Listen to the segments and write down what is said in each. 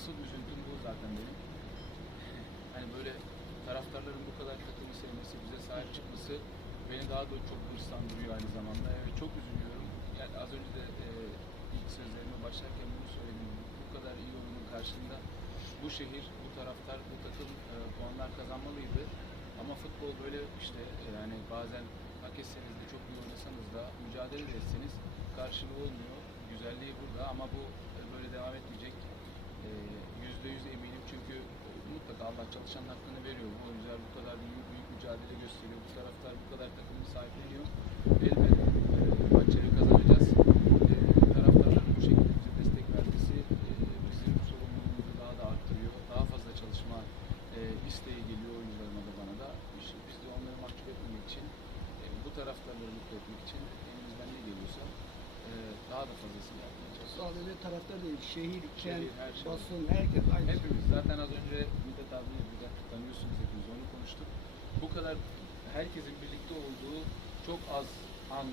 asıl üzüntüm bu zaten benim. Hani böyle taraftarların bu kadar takımı sevmesi, bize sahip çıkması beni daha da çok hırslandırıyor aynı zamanda. Evet çok üzülüyorum. Yani az önce de e, ilk sözlerime başlarken bunu söyledim. Bu kadar iyi oyunun karşılığında bu şehir, bu taraftar, bu takım e, puanlar kazanmalıydı. Ama futbol böyle işte e, yani bazen hak etseniz de çok iyi oynasanız da mücadele de etseniz karşılığı olmuyor. Güzelliği burada ama bu e, böyle devam etmeyecek. E, Yüzde yüz eminim çünkü e, mutlaka Allah çalışan hakkını veriyor. Bu oyuncular bu kadar büyük, büyük mücadele gösteriyor. Bu taraftar bu kadar takımı sahipleniyor. Elbet e, maçları kazanacağız. E, taraftarların bu şekilde bize destek vermesi bizim sorumluluğumuzu daha da arttırıyor. Daha fazla çalışma isteği geliyor oyuncularıma da bana da. İşte biz de onları mahcup etmemek için, bu taraftarları mutlu etmek için elimizden ne geliyorsa daha da fazlasını yapmaya çalışıyoruz. Sadece taraftar değil, şehir, kent, Şehir, her şey. basın, herkes aynı. Hepimiz zaten az önce Mithat abiyle bir dakika tanıyorsunuz hepiniz onu konuştuk. Bu kadar herkesin birlikte olduğu çok az an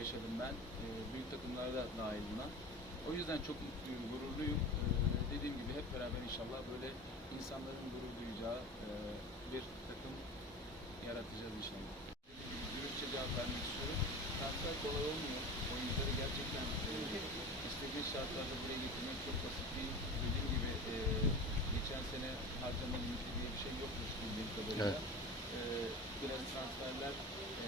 yaşadım ben. Ee, büyük takımlarda da dahil buna. O yüzden çok mutluyum, gururluyum. Ee, dediğim gibi hep beraber inşallah böyle insanların gurur duyacağı e, bir takım yaratacağız inşallah. Dediğim gibi dürüstçe cevap vermek istiyorum. Transfer kolay olmuyor. Oyuncuları gerçekten e, istediği şartlarda buraya getirmek çok basit değil. Dediğim gibi e, geçen sene harcama limiti diye bir şey yokmuş bildiğim kadarıyla. Evet. E, biraz transferler e,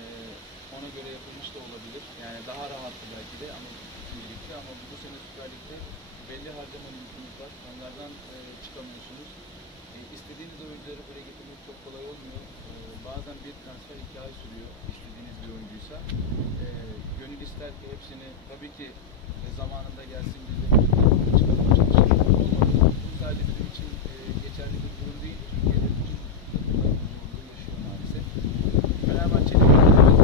ona göre yapılmış da olabilir. Yani daha rahattı belki de ama birlikte ama bu sene Süper Lig'de belli harcama limitiniz var. Onlardan e, çıkamıyorsunuz. E, istediğiniz oyuncuları buraya getirmek çok kolay olmuyor. E, bazen bir transfer iki sürüyor istediğiniz bir oyuncuysa. E, gönül ister ki hepsini tabii ki zamanında gelsin biz de birlikte çıkarmaya çalışalım. Bu sadece bizim için e, geçerli bir durum değil. Türkiye'de bütün takımlar bu zorluğu yaşıyor maalesef. Fenerbahçe'nin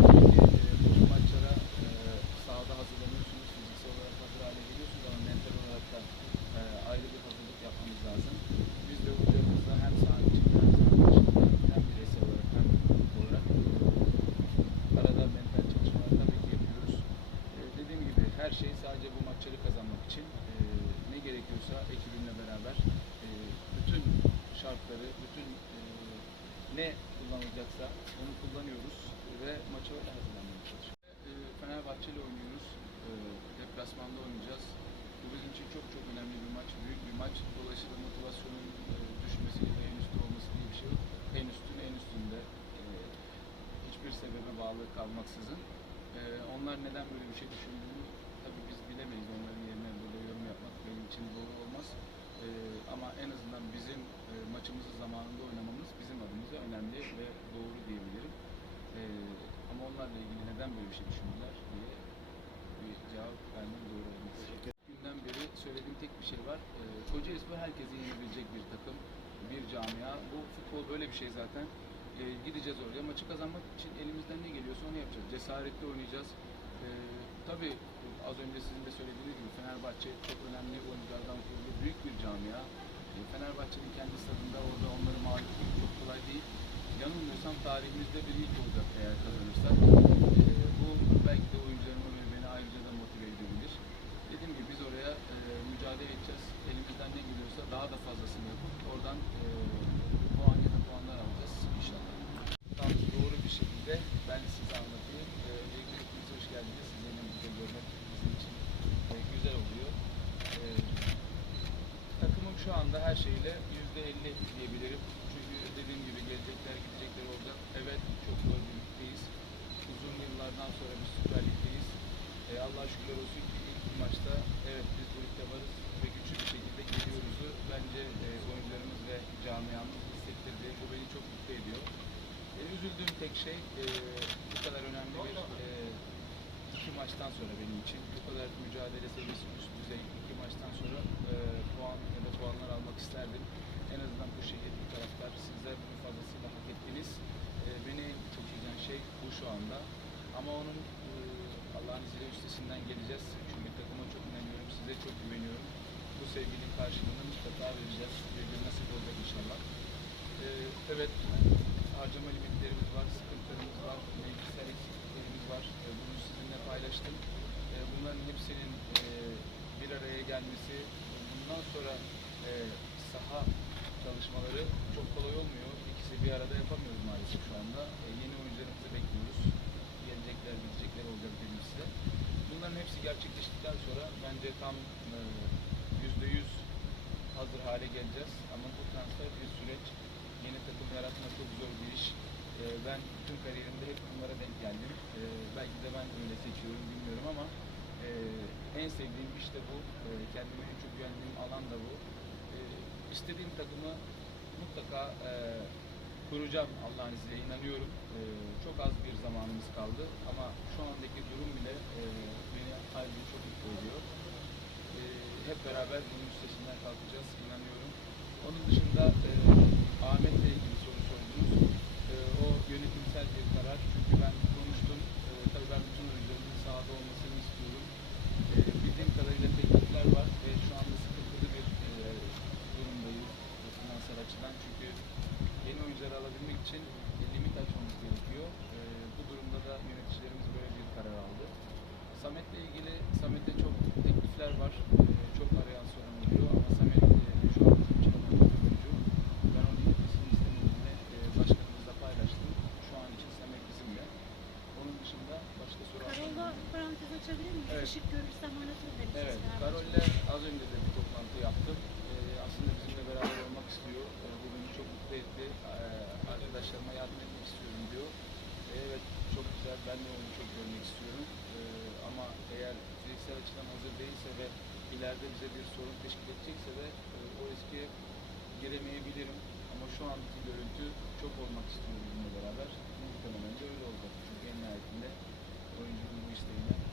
tabii ki e, bu maçlara e, sahada hazırlanıyorsunuz, fiziksel olarak hazır hale geliyorsunuz ama mental olarak da e, ayrı bir hazırlık yapmamız lazım. Biz de oyuncularımızla hem saha içinde hem saha dışında hem bireysel olarak hem grup olarak arada mental çalışmalar tabii ki yapıyoruz. E, dediğim gibi her şey sadece bu maçları kazanmak için e, gerekiyorsa ekibimle beraber e, bütün şartları, bütün e, ne kullanılacaksa onu kullanıyoruz ve maça öyle hazırlanmaya çalışıyoruz. E, Fenerbahçe'yle oynuyoruz. E, deplasmanda oynayacağız. Bu bizim için çok çok önemli bir maç, büyük bir maç. Dolayısıyla motivasyonun e, düşmesi ya da en üstte olması diye bir şey yok. En üstün en üstünde. E, hiçbir sebebe bağlı kalmaksızın. E, onlar neden böyle bir şey düşündüğünü tabii biz bilemeyiz. Yorum için doğru olmaz. E, ama en azından bizim e, maçımızı zamanında oynamamız bizim adımıza önemli ve doğru diyebilirim. E, ama onlarla ilgili neden böyle bir şey düşündüler diye bir cevap vermem doğru olmaz. Günden beri söylediğim tek bir şey var. E, Kocaelispor herkesi yenebilecek bir takım, bir camia. Bu futbol böyle bir şey zaten. E, gideceğiz oraya. Maçı kazanmak için elimizden ne geliyorsa onu yapacağız. Cesaretli oynayacağız. E, tabii az önce sizin de söylediğiniz gibi Fenerbahçe çok önemli oyunculardan kurulu büyük bir camia. E, Fenerbahçe'nin kendi stadında orada onları mağlup etmek çok kolay değil. Yanılmıyorsam tarihimizde bir ilk olacak eğer kazanırsak. E, bu belki de oyuncularımı ve beni ayrıca da motive edebilir. Dediğim gibi biz oraya e, mücadele edeceğiz. Elimizden ne geliyorsa daha da fazlasını yapıp oradan e, puan ya da puanlar alacağız inşallah. Tam doğru bir şekilde ben size anlatayım. E, öncelikle hepiniz hoş geldiniz. Sizleri burada görmek bizim için e, güzel oluyor. E, takımım şu anda her şeyle yüzde elli diyebilirim. Çünkü dediğim gibi gelecekler gidecekler olacak. Evet çok zor bir ligdeyiz. Uzun yıllardan sonra bir Süper Lig'deyiz. E, Allah'a şükürler olsun ki ilk maçta evet biz bu ligde varız ve güçlü bir şekilde geliyoruzu bence e, oyuncularımız ve camiamız hissettirdi. Bu beni çok mutlu ediyor. E, üzüldüğüm tek şey e, bu kadar önemli bir e, iki maçtan sonra benim için bu kadar mücadele seviyesi üst düzey iki maçtan sonra e, puan ya da puanlar almak isterdim. En azından bu şehir bu taraftar sizler bunu fazlasıyla hak ettiniz. E, beni en çok üzen şey bu şu anda. Ama onun e, Allah'ın izniyle üstesinden geleceğiz. Çünkü takıma çok inanıyorum, size çok güveniyorum. Bu sevginin karşılığını mutlaka vereceğiz. Bir gün nasip olacak inşallah. E, evet, harcama limitlerimiz var, sıkıntılarımız var, mevkisel eksikliklerimiz var. E, bunu sizinle paylaştım. E, bunların hepsinin e, bir araya gelmesi, bundan sonra saha çalışmaları çok kolay olmuyor. İkisi bir arada yapamıyoruz maalesef şu anda. Yeni oyuncularımızı bekliyoruz. Gelecekler, gidecekler olacak size. Bunların hepsi gerçekleştikten sonra bence tam yüzde yüz hazır hale geleceğiz. Ama bu transfer bir süreç. Yeni takım yaratmak çok zor bir iş. E, ben bütün kariyerimde hep bunlara denk geldim. E, belki de ben öyle seçiyorum bilmiyorum ama e, en sevdiğim iş de bu. E, kendime en çok güvendiğim alan da bu. E, istediğim takımı mutlaka e, kuracağım Allah'ın izniyle inanıyorum. E, çok az bir zamanımız kaldı ama şu andaki durum bile e, beni ayrıca çok mutlu ediyor. E, hep beraber bunun üstesinden kalkacağız inanıyorum. Onun dışında e, Ahmet'le ilgili soru sordunuz. E, o yönetimsel bir karar çünkü ben konuştum. E, tabii ben bütün oyuncularımın sahada olmasını istiyorum. E, bildiğim kadarıyla teklifler var ve şu anda sıkıntılı bir e, durumdayız e, finansal açıdan çünkü yeni oyuncuları alabilmek için e, limit açmamız gerekiyor. E, bu durumda da yöneticilerimiz böyle bir karar aldı. Samet'le ilgili Samet'e çok teklifler var. E, çok arayan soran oluyor ama Samet e, şu an bizim için önemli bir oyuncu. Ben onun gitmesini istemediğimi e, başkanımızla paylaştım. Şu an için Samet bizimle. Onun dışında başka soru Karol'la parantez açabilir miyim? Evet. Işık görürsem oynatır demiştiniz. Evet, Fenerbahçe. Karol'le az önce de bir toplantı yaptım. Ee, aslında bizimle beraber olmak istiyor. Ee, bu beni çok mutlu etti. Ee, arkadaşlarıma yardım etmek istiyorum diyor. Ee, evet, çok güzel. Ben de onu çok görmek istiyorum. Ee, ama eğer fiziksel açıdan hazır değilse ve ileride bize bir sorun teşkil edecekse de e, o riske giremeyebilirim. Ama şu andaki görüntü çok olmak istiyor bizimle beraber. Muhtemelen de öyle olacak. Çünkü en nihayetinde oyuncunun bu isteğine